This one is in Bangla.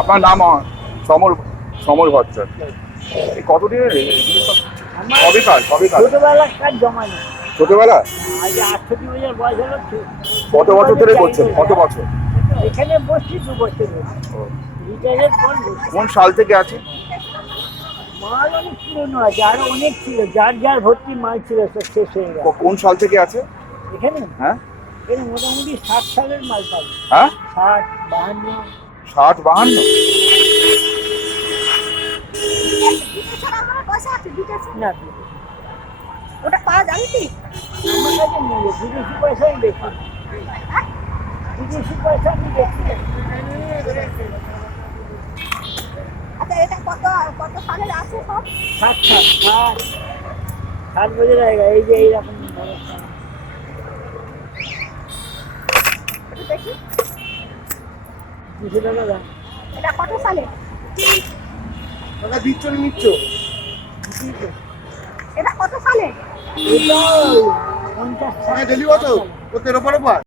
আপনার নাম সমর সমর ভট্টাচার্য। এই কতদিনের কবেকার কবেকার ছোটবেলার কাজ জমা নেই। ছোটবেলা? আজ 68 বছর বয়স হলো। কত বছর ধরে করছেন? কত বছর? এখানে বসছি 2 বছর ধরে। রিটায়ারের পর বসছি। কোন সাল থেকে আছে? মাল অনেক পুরনো আছে, আরো অনেক ছিল, যার যার ভর্তি মাল ছিল সব শেষ হয়ে গেছে। কোন সাল থেকে আছে? এখানে হ্যাঁ এখানে মোটামুটি 60 সালের মাল পাবে। হ্যাঁ 60, 52। 60 52। না, ওটা পাওয়া যাবে কি? আমার কাছে নেই, বিদেশি পয়সাই বেশি। বিদেশি পয়সা আমি বেশি। আচ্ছা, এটা কত কত সালের আছে সব? 60 বছর আগে এই যে এইরকম বড় সাল। একটু দেখি 200 টাকা দাম। এটা কত সালে? দাদা দিচ্ছ না নিচ্ছ? এটা কত সালে? এটা 50 সাল। ডেলি কত? ও 13 পরে পার।